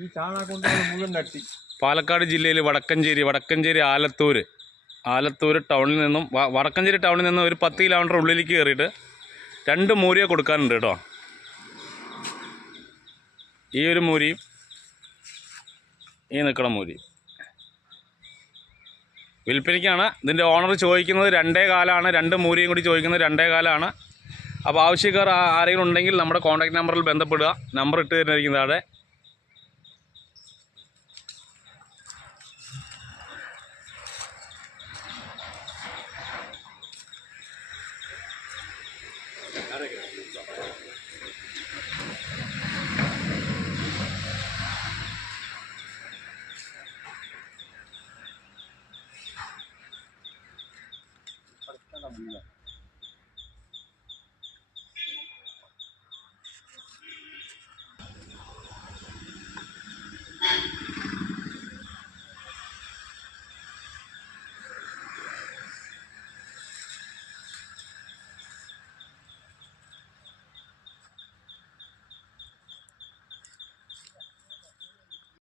ഈ ചാണ കൊണ്ടാണ് മുഴുവൻ നട്ടി. പാലക്കാട് ജില്ലയിൽ വടക്കഞ്ചേരി ആലത്തൂർ ടൗണിൽ നിന്നും വടക്കഞ്ചേരി ടൗണിൽ നിന്നും ഒരു 10 കിലോമീറ്റർ ഉള്ളിലേക്ക് കയറിയിട്ട് 2 മൂരിയെ കൊടുക്കാനുണ്ട് കേട്ടോ. ഈ ഒരു മൂരിയും ഈ നിൽക്കണ മൂരി വിൽപ്പനയ്ക്കാണ്. ഇതിൻ്റെ ഓണർ ചോദിക്കുന്നത് 2.25 2 മൂരിയും കൂടി ചോദിക്കുന്നത് 2.25. അപ്പോൾ ആവശ്യക്കാർ ആരെങ്കിലും ഉണ്ടെങ്കിൽ നമ്മുടെ കോൺടാക്ട് നമ്പറിൽ ബന്ധപ്പെടുക. നമ്പർ ഇട്ട് തരുന്നതായിരിക്കും താഴെ.